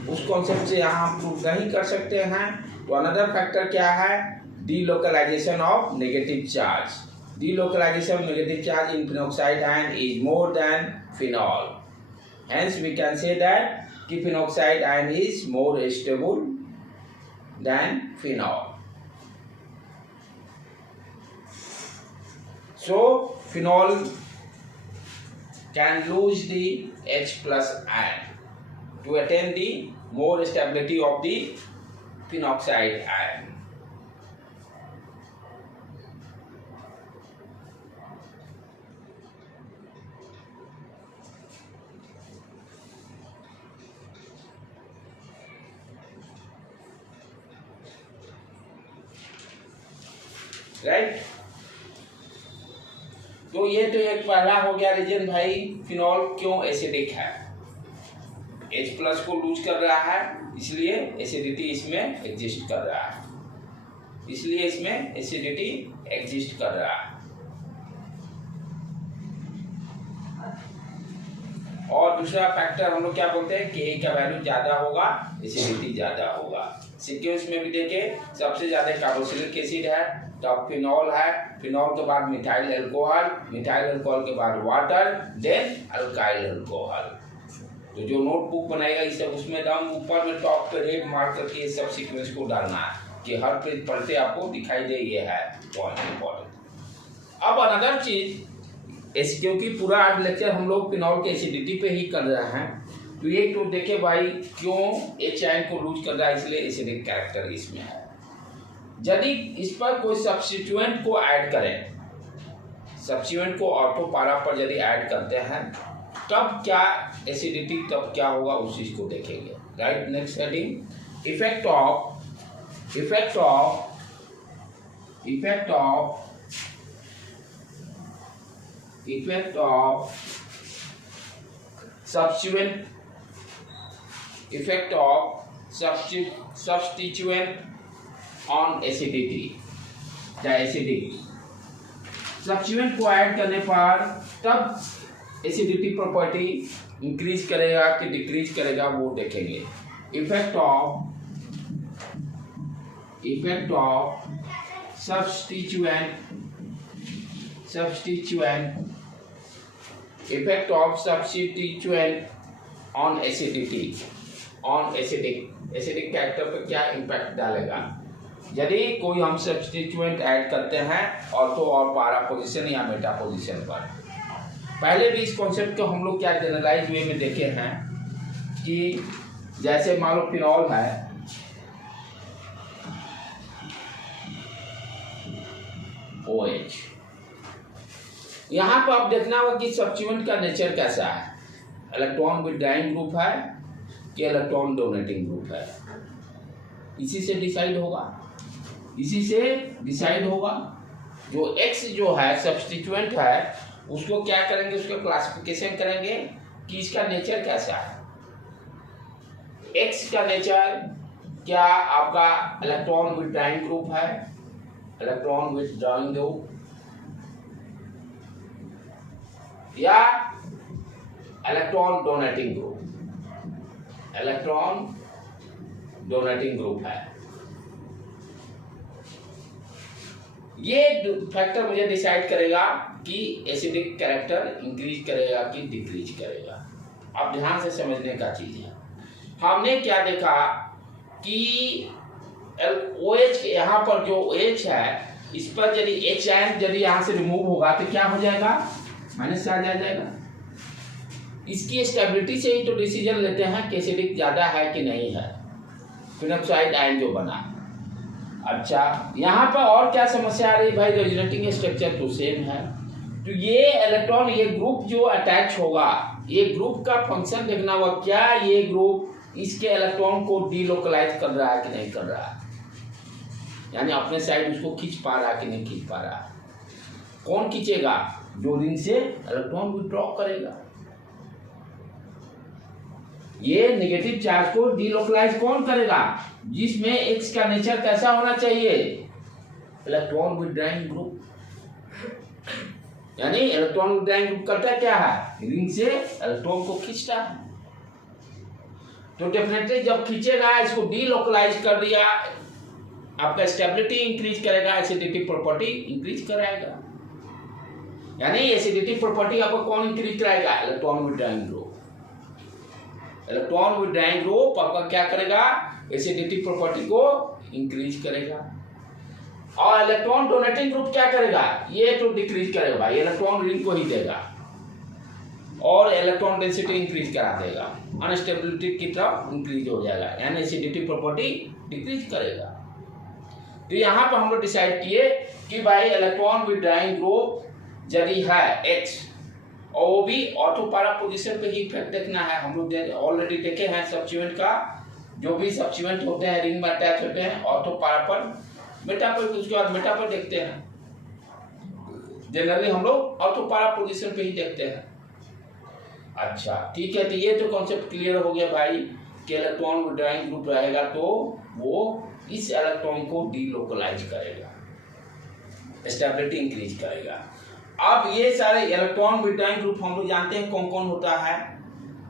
उस concept से यहाँ हम प्रूव नहीं कर सकते हैं। तो अनदर फैक्टर क्या है, delocalisation of negative charge. Delocalisation of negative charge in phenoxide ion is more than phenol. Hence we can say that कि phenoxide ion is more stable than phenol. So phenol can lose the H plus ion to attain the more stability of the phenoxide ion. Right? तो ये तो एक पहला हो गया reason भाई, phenol क्यों एसिडिक है। H प्लस को लूज कर रहा है, इसलिए एसिडिटी इसमें एग्जिस्ट कर रहा है, इसलिए इसमें एसिडिटी एग्जिस्ट कर रहा है। और दूसरा फैक्टर हम लोग क्या बोलते हैं, Ka का वैल्यू ज्यादा होगा, एसिडिटी ज्यादा होगा। सीक्वेंस में भी देखें, सबसे ज्यादा कार्बोक्सिलिक एसिड है, तब फिनॉल है, फिनॉल के बाद मिथाइल अल्कोहल, मिथाइल अल्कोहल के बाद वाटर, देन अल्काइल अल्कोहल। तो जो नोटबुक बनाएगा इसे उसमें दम ऊपर में टॉप पे रेड मार्क करके ये सब सीक्वेंस को डालना है। कि हर पेज पलटे आपको दिखाई दे, ये है पॉइंट इंपॉर्टेंट। अब अनदर चीज, क्योंकि पूरा आज लेक्चर हम लोग फिनॉल के एसिडिटी पे ही कर रहे हैं, तो ये तो देखे भाई क्यों एच आयन को लूज कर रहा है, इसलिए एसिडिक कैरेक्टर इसमें है। यदि इस पर कोई सब्स्टिट्यूएंट को ऐड करें, सब्स्टिट्यूएंट को ऑर्थो पारा पर यदि ऐड करते हैं तब क्या एसिडिटी, तब क्या होगा उस चीज को देखेंगे। Right, next heading, effect of substituent on acidity, या एसिडिक सब्स्टिट्यूएंट को ऐड करने पर तब एसिडिटी प्रॉपर्टी इंक्रीज करेगा कि डिक्रीज करेगा वो देखेंगे। Effect of substituent on acidity, acidic character पर क्या इम्पैक्ट डालेगा। यदि कोई हम सब्स्टिट्यूएंट ऐड करते हैं ऑर्थो और पारा पोजीशन या मेटा पोजीशन पर, पहले भी इस कॉन्सेप्ट को हम लोग क्या जनरलाइज वे में देखे हैं कि जैसे मान लो फिनॉल है, OH, यहाँ पर आप देखना होगा कि सब्स्टिट्यूएंट का नेचर कैसा है, इलेक्ट्रॉन विड्रॉइंग ग्रुप है कि इलेक्ट्रॉन डोनेटिंग ग्रुप है, इसी से डिसाइड होगा। जो X जो है सब्स्टिट्यूएंट है उसको क्या करेंगे, उसका क्लासिफिकेशन करेंगे कि इसका नेचर कैसा है। X का नेचर क्या आपका इलेक्ट्रॉन विड्रॉइंग ग्रुप है, इलेक्ट्रॉन विड्रॉइंग ग्रुप, या इलेक्ट्रॉन डोनेटिंग ग्रुप है। ये फैक्टर मुझे डिसाइड करेगा कि एसिडिक कैरेक्टर इंक्रीज करेगा कि डिक्रीज करेगा। अब ध्यान से समझने का चीज है, हमने क्या देखा कि OH यहाँ पर जो OH है इस पर यदि H आयन यदि यहाँ से रिमूव होगा तो क्या हो जाएगा, माइनस आ जाएगा। इसकी स्टेबिलिटी से ही तो डिसीजन लेते हैं कि एसिडिक ज्यादा है कि नहीं है, फिनोक्साइड आयन जो बना। अच्छा, यहाँ पर और क्या समस्या आ रही भाई, रेजोनेटिंग स्ट्रक्चर तो सेम है, तो ये इलेक्ट्रॉन, ये ग्रुप जो अटैच होगा, ये ग्रुप का फंक्शन देखना होगा, क्या ये ग्रुप इसके इलेक्ट्रॉन को डीलोकलाइज कर रहा है कि नहीं कर रहा है, यानी अपने साइड उसको खींच पा रहा है कि नहीं खींच पा रहा है। कौन खींचेगा, जो रिंग से इलेक्ट्रॉन विड्रॉ करेगा। ये नेगेटिव चार्ज को डीलोकलाइज कौन करेगा, जिसमें X का नेचर कैसा होना चाहिए, इलेक्ट्रॉन विड्रॉइंग ग्रुप। यानी इलेक्ट्रॉन विड्रॉइंग ग्रुप करता क्या है, रिंग से इलेक्ट्रॉन को खींचता है। तो डेफिनेटली जब खींचेगा, इसको डीलोकलाइज कर दिया, आपका स्टेबिलिटी इंक्रीज करेगा, एसिडिटी प्रॉपर्टी इंक्रीज कराएगा। यानी एसिडिटी प्रॉपर्टी आपको कौन इंक्रीज कराएगा, electron withdrawing group. Electron withdrawing group आपका क्या करेगा, एसिडिटी प्रॉपर्टी को इंक्रीज करेगा। और इलेक्ट्रॉन डोनेटिंग ग्रुप क्या करेगा, ये तो डिक्रीज करेगा भाई, इलेक्ट्रॉन रिंग को ही देगा और इलेक्ट्रॉन डेंसिटी इंक्रीज करा देगा, अनस्टेबिलिटी की तरफ इंक्रीज हो जाएगा, यानी एसिडिटी प्रॉपर्टी डिक्रीज करेगा। तो यहाँ पर हम लोग डिसाइड किए कि भाई इलेक्ट्रॉन विड्रॉइंग ग्रुप यदि है X, और वो भी ऑर्थो पारा पोजीशन पे ही इफेक्ट देखना है। हम लोग ऑलरेडी देखे हैं सब्स्टिट्यूएंट का, जो भी सब्स्टिट्यूएंट होते हैं रिंग में अटैच होते हैं ऑर्थो पारा पर, मेटा पर, उसके बाद मेटा पर देखते हैं। जनरली हम लोग ऑर्थो पारा पोजीशन पे ही देखते हैं। अच्छा ठीक है, तो ये तो कॉन्सेप्ट क्लियर हो गया भाई कि इलेक्ट्रॉन विड्रॉइंग ग्रुप रहेगा तो वो इस इलेक्ट्रॉन को डीलोकलाइज करेगा, स्टेबिलिटी इंक्रीज करेगा। अब ये सारे इलेक्ट्रॉन विड्रॉइंग ग्रुप हम लोग जानते हैं कौन कौन होता है,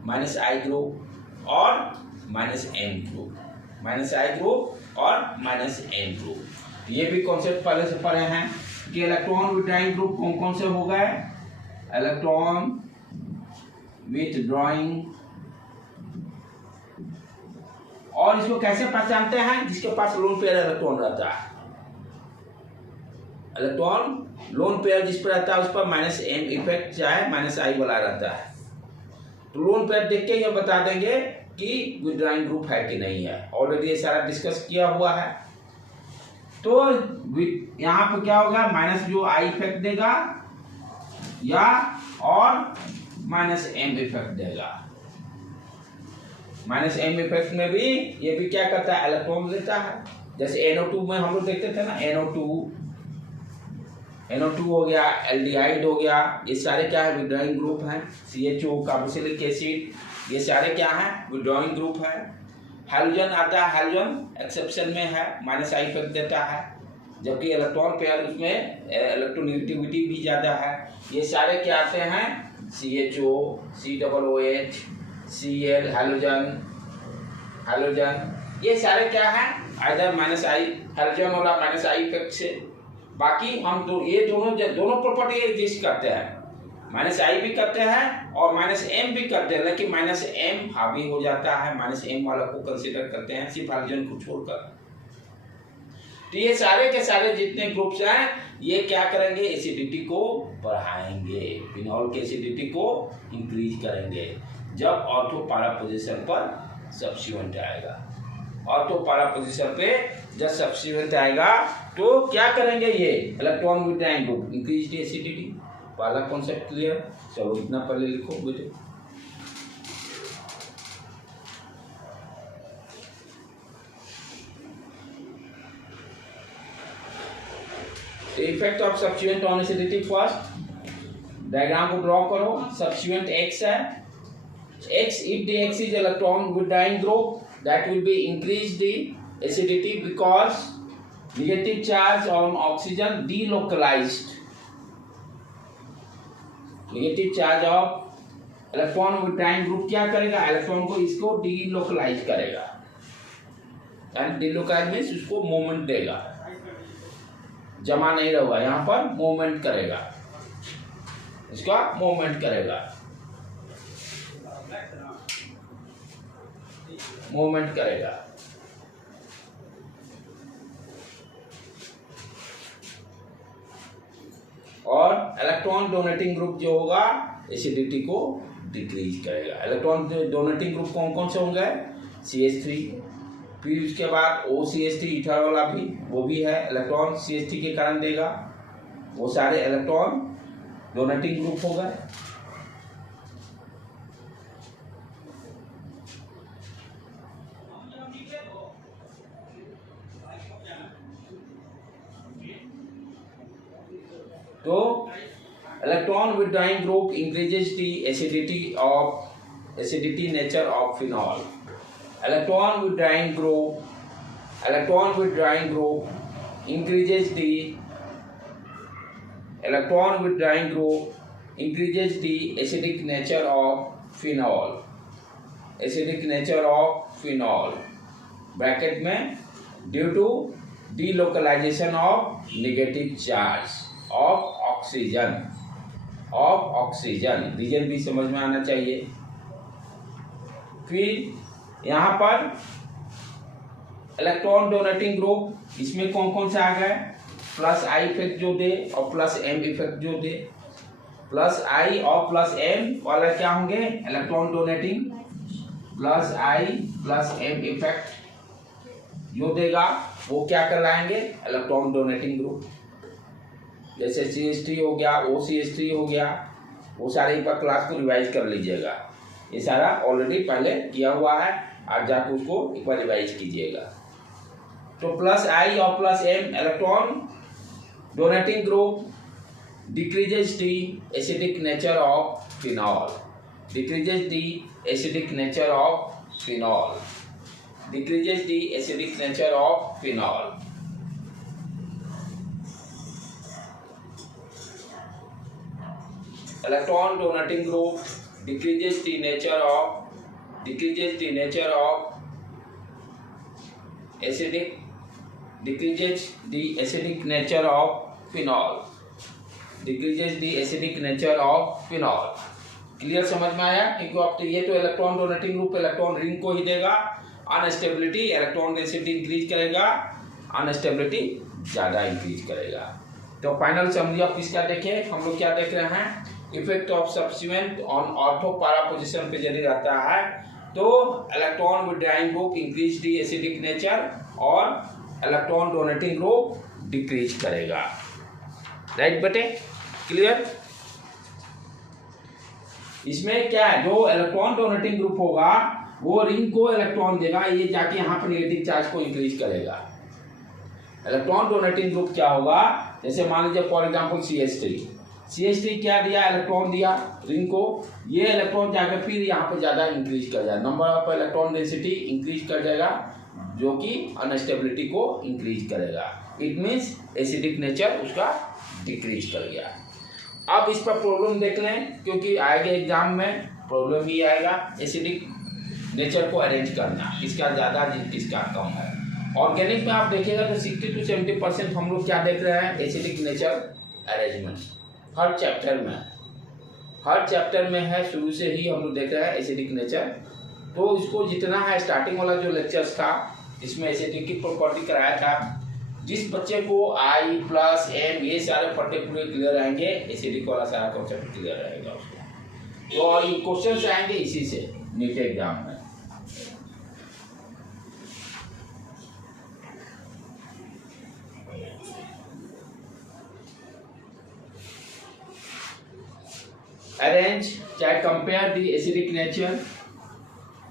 -I ग्रुप और -N ग्रुप, -I ग्रुप और -N ग्रुप। ये भी कॉन्सेप्ट पहले से पढ़े हैं कि इलेक्ट्रॉन विड्रॉइंग ग्रुप कौन कौन से हो गए, इलेक्ट्रॉन विथड्रॉइंग और इसको कैसे पहचानते हैं? जिसके पास लोन पेयर इलेक्ट्रॉन रहता है, इलेक्ट्रॉन लोन पेयर जिस पर रहता है उस पर -m इफेक्ट चाहे -I वाला रहता है। तो लोन पेयर देख के ये बता देंगे कि विड्रॉइंग ग्रुप है कि नहीं है। ऑलरेडी ये सारा डिस्कस किया हुआ है। तो यहाँ पे क्या होगा, माइनस जो I इफेक्ट देगा या और -m इफेक्ट देगा। -m इफेक्ट में भी ये भी क्या करता है, इलेक्ट्रॉन लेता है। जैसे NO2 में हम लोग देखते थे ना, NO2 हो गया, एल्डिहाइड हो गया, ये सारे क्या है, विड्रॉइंग ग्रुप हैं। CHO कार्बोक्सिलिक एसिड, ये सारे क्या हैं, विड्रॉइंग ग्रुप है। हैलोजन आता है, हैलोजन एक्सेप्शन में है, -I इफेक्ट देता है, जबकि इलेक्ट्रॉन पेयर उसमें इलेक्ट्रोनेगेटिविटी भी ज़्यादा है। ये सारे क्या आते हैं, CHO, COOH, Cl, हैलोजन, ये सारे क्या है, आइदर -I हैलोजन वाला -I इफेक्ट से। बाकी हम तो ये दोनों प्रॉपर्टी एग्जिस्ट करते हैं, -I भी करते हैं और -m भी करते हैं, लेकिन -m हावी हो जाता है, -m वाला को कंसीडर करते हैं सिर्फ हाइड्रोजन को छोड़कर। तो ये सारे के सारे जितने ग्रुप्स हैं ये क्या करेंगे, एसिडिटी को बढ़ाएंगे, फिनॉल की एसिडिटी को इंक्रीज करेंगे जब ऑर्थो पैरा पोजीशन पर सब्स्टिट्यूएंट आएगा। ऑर्थो पैरा पोजीशन पे जब सब्स्टिट्यूएंट आएगा तो क्या करेंगे, ये electron withdrawing group increase acidity. पहला कॉन्सेप्ट क्लियर, चलो इतना पहले लिखो बेटे। The effect of substituent on acidity first, diagram को ड्रॉ करो। Substituent X है, X if the X is electron withdrawing group, that will be increase the acidity because negative charge on oxygen delocalized. Negative charge of electron withdrawing group क्या करेगा, electron को इसको delocalise करेगा, and delocalise means उसको movement देगा, जमा नहीं रहेगा, यहाँ पर मूवमेंट करेगा, इसका मूवमेंट करेगा, मूवमेंट करेगा। और इलेक्ट्रॉन डोनेटिंग ग्रुप जो होगा एसिडिटी को डिक्रीज करेगा। इलेक्ट्रॉन डोनेटिंग ग्रुप कौन कौन से होंगे, CH3, फिर उसके बाद OCH3 ईथर वाला भी, वो भी है, इलेक्ट्रॉन CH3 के कारण देगा, वो सारे इलेक्ट्रॉन डोनेटिंग ग्रुप हो गए। तो electron withdrawing group increases the acidity nature of phenol. Electron withdrawing group increases the acidic nature of phenol, bracket में due to delocalization of negative charge of oxygen, reason भी समझ में आना चाहिए। फिर यहाँ पर इलेक्ट्रॉन डोनेटिंग ग्रुप, इसमें कौन कौन से आ गए, +I इफेक्ट जो दे और +M इफेक्ट जो दे। +I और +M वाला क्या होंगे, इलेक्ट्रॉन डोनेटिंग, +I+M इफेक्ट जो देगा वो क्या कहलाएंगे, इलेक्ट्रॉन डोनेटिंग ग्रुप। जैसे CH3 हो गया, OCH3 हो गया, वो सारे एक बार क्लास को रिवाइज कर लीजिएगा, ये सारा ऑलरेडी पहले किया हुआ है, आज जाकर उसको एक बार रिवाइज कीजिएगा। तो +I और +M electron donating group decreases the acidic nature of phenol, electron donating group decreases the nature acidic nature of phenol। Clear समझ में आया, क्योंकि आप तो ये तो electron donating group electron ring को ही देगा, अनस्टेबिलिटी इलेक्ट्रॉन डेंसिटी इंक्रीज करेगा, अनस्टेबिलिटी ज़्यादा इंक्रीज करेगा। तो फाइनल समरी आप किसका देखें, हम लोग क्या देख रहे हैं, effect of substituent on ortho para position पे यदि रहता है तो electron withdrawing group increase the acidic nature और इलेक्ट्रॉन डोनेटिंग ग्रुप डिक्रीज करेगा। राइट बेटे, क्लियर। इसमें क्या है, जो इलेक्ट्रॉन डोनेटिंग ग्रुप होगा वो रिंग को इलेक्ट्रॉन देगा, ये जाके यहाँ पर नेगेटिव चार्ज को इंक्रीज करेगा। इलेक्ट्रॉन डोनेटिंग ग्रुप क्या होगा, जैसे मान लीजिए फॉर एग्जांपल CH3 क्या दिया, इलेक्ट्रॉन दिया रिंग को, ये इलेक्ट्रॉन जाकर फिर यहाँ पर ज़्यादा इंक्रीज कर जाएगा, number of electron density increase कर जाएगा, जो कि अनस्टेबिलिटी को इंक्रीज करेगा। इट मीन्स एसिडिक नेचर उसका डिक्रीज कर गया। अब इस पर प्रॉब्लम देख लें, क्योंकि आएगा एग्जाम में प्रॉब्लम ही आएगा, एसिडिक नेचर को अरेंज करना, किसका ज़्यादा किसका कम है। ऑर्गेनिक में आप देखिएगा तो 60 to 70% हम लोग क्या देख रहे हैं, एसिडिक नेचर अरेंजमेंट हर चैप्टर में है, शुरू से ही हम लोग देख रहे हैं एसिडिक नेचर। तो इसको जितना है, स्टार्टिंग वाला जो लेक्चर्स था इसमें एसिडिक की प्रॉपर्टी कराया था, जिस बच्चे को I प्लस M ये सारे पट्टे पूरे क्लियर आएंगे, एसिडिक वाला सारा कॉन्सेप्ट क्लियर रहेगा उसको। तो ये क्वेश्चन आएंगे इसी से नीट एग्जाम में। Arrange, चाहे compare the acidic nature,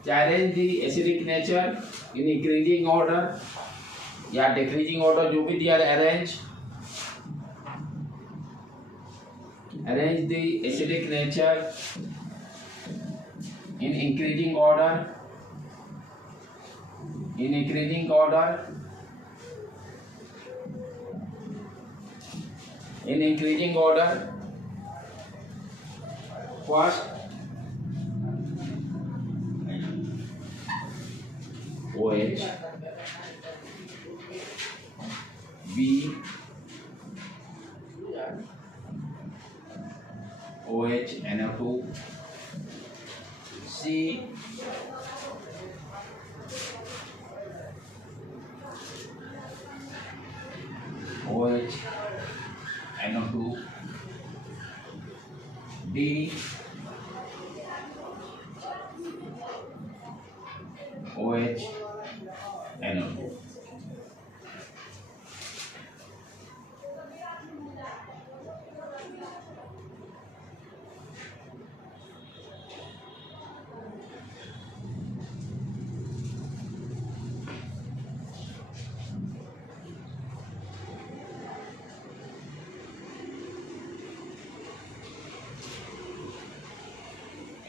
चाहे arrange the acidic nature in increasing order या decreasing order, जो भी दिया arrange the acidic nature in increasing order, first OH, B OH NO2, C OH NO2, D OH NO2।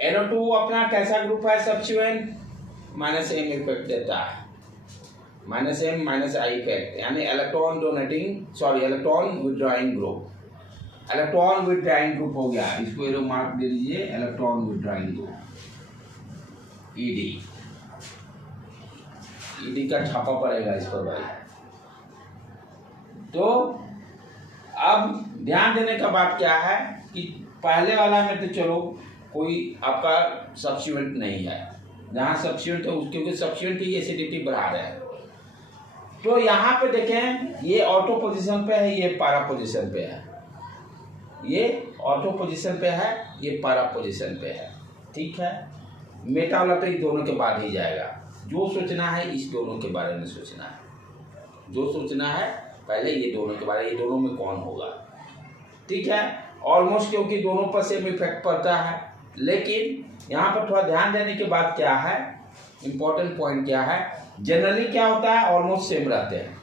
NO2 अपना कैसा group है, substituent, -M effect देता है, -M -I effect, यानी इलेक्ट्रॉन विड्रॉइंग ग्रुप हो गया। इसको एरो मार्क दे दीजिए, इलेक्ट्रॉन विड्रॉइंग ग्रुप ED का छापा पड़ेगा इस पर भाई। तो अब ध्यान देने का बात क्या है कि पहले वाला में तो चलो कोई आपका सब्स्टिट्यूएंट नहीं है, जहाँ सब्स्टिट्यूएंट है क्योंकि सब्स्टिट्यूएंट ही एसिडिटी बढ़ा रहे हैं। तो यहाँ पे देखें, ये ऑटो पोजीशन पे है, ये पैरा पोजीशन पे है, ये ऑटो पोजीशन पे है, ये पैरा पोजीशन पे है। ठीक है, मेटा वाला तो ये दोनों के बाद ही जाएगा। जो सोचना है इस दोनों के बारे में सोचना है, जो सोचना है पहले ये दोनों के बारे में, ये दोनों में कौन होगा। ठीक है, ऑलमोस्ट क्योंकि दोनों पर सेम इफेक्ट पड़ता है, लेकिन यहाँ पर थोड़ा ध्यान देने की बात क्या है, इम्पोर्टेंट पॉइंट क्या है, जनरली क्या होता है, ऑलमोस्ट सेम रहते हैं,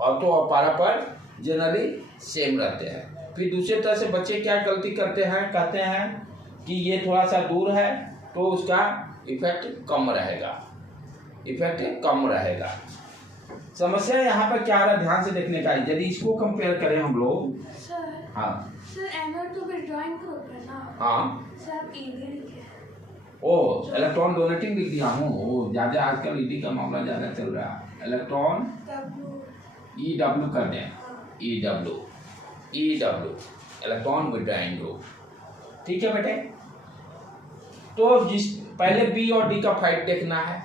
ऑटो और पैरा पर जनरली सेम रहते हैं। फिर दूसरी तरह से बच्चे क्या गलती करते हैं, कहते हैं कि ये थोड़ा सा दूर है तो उसका इफेक्ट कम रहेगा। समस्या यहाँ पर क्या रहा, ध्यान से देखने का, यदि इसको कंपेयर करें हम लोग। हाँ सर, NO2 विड्रॉइंग ग्रुप है ना। हाँ सर, ED लिखे। ओ, इलेक्ट्रॉन डोनेटिंग लिख दिया हूँ, वो ज़्यादा आजकल ED का मामला ज़्यादा चल रहा है। इलेक्ट्रॉन EW कर दें, EW इलेक्ट्रॉन विड्रॉइंग ग्रुप। ठीक है बेटे, तो जिस पहले B और D का फाइट देखना है,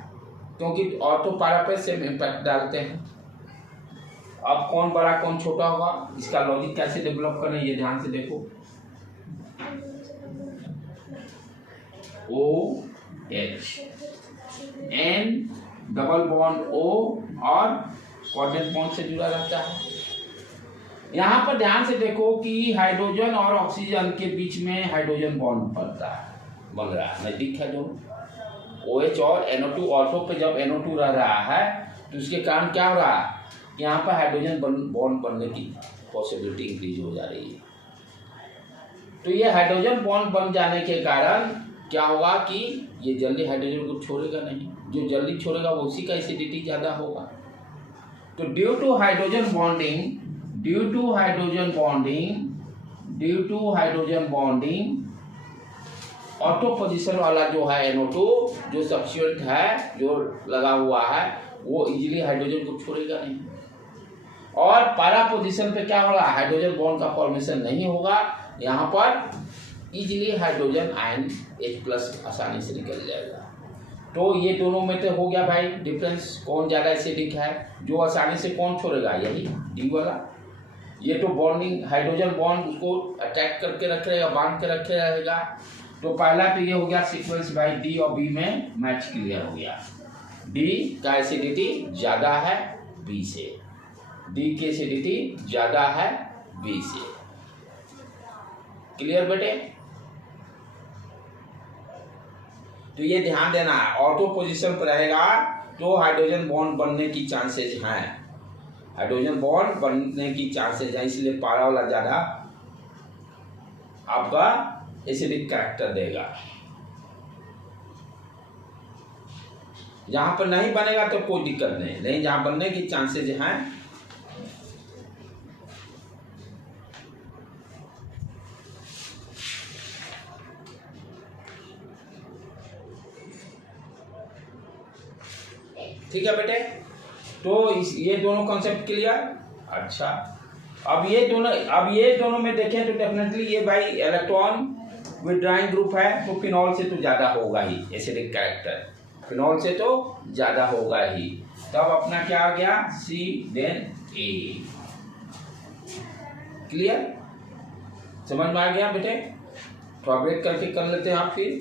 क्योंकि ऑर्थो पैरा पे सेम इम्पैक्ट डालते हैं। अब कौन बड़ा कौन छोटा होगा, इसका लॉजिक कैसे डेवलप करें ये ध्यान से देखो। OH N double bond O और कोऑर्डिनेट बॉन्ड से जुड़ा रहता है। यहाँ पर ध्यान से देखो कि हाइड्रोजन और ऑक्सीजन के बीच में हाइड्रोजन बॉन्ड बनता है, बन रहा है, नजदीक है दोनों। OH और NO2 ऑर्थो पे जब NO2 रह रहा है तो उसके कारण क्या हो रहा है, यहाँ पर हाइड्रोजन बॉन्ड बनने की पॉसिबिलिटी इंक्रीज हो जा रही है। तो ये हाइड्रोजन बॉन्ड बन जाने के कारण क्या होगा कि ये जल्दी हाइड्रोजन को छोड़ेगा नहीं, जो जल्दी छोड़ेगा वो उसी का एसिडिटी ज़्यादा होगा। तो due to hydrogen bonding ortho position वाला जो है NO2 जो सब्स्टिट्यूएंट है जो लगा हुआ है वो इजीली हाइड्रोजन को छोड़ेगा नहीं, और पैरा पोजीशन पे क्या होगा, हाइड्रोजन बॉन्ड का फॉर्मेशन नहीं होगा। यहाँ पर इजीली हाइड्रोजन आयन H+ आसानी से निकल जाएगा। तो ये दोनों में तो हो गया भाई डिफरेंस, कौन ज़्यादा एसिडिक है, जो आसानी से कौन छोड़ेगा, यही D वाला। ये तो बॉन्डिंग हाइड्रोजन बॉन्ड उसको अटैक करके रख रहेगा, बांध के रखे रहेगा। तो पहला तो ये हो गया सीक्वेंस भाई D और B में मैच क्लियर हो गया। D का एसिडिटी ज़्यादा है B से, D की एसिडिटी ज़्यादा है B से। क्लियर बेटे? तो ये ध्यान देना है, ऑटो पोजीशन पर रहेगा तो हाइड्रोजन बॉन्ड बनने की चांसेस हैं, हाइड्रोजन बॉन्ड बनने की चांसेस हैं, इसलिए पारा वाला ज़्यादा आपका एसिडिक कैरेक्टर देगा। जहां पर नहीं बनेगा तो कोई दिक्कत नहीं, लेकिन जहां बनने की चांसेस हैं ठीक है बेटे। तो ये दोनों कॉन्सेप्ट क्लियर। अच्छा, अब ये दोनों में देखें तो डेफिनेटली ये भाई इलेक्ट्रॉन विड्रॉइंग ग्रुप है, तो फिनॉल से तो ज़्यादा होगा ही एसिडिक कैरेक्टर, फिनॉल से तो ज़्यादा होगा ही। तब अपना क्या आ गया, C देन A। क्लियर, समझ में आ गया बेटे? थोड़ा ब्रेक करके कर लेते हैं आप फिर।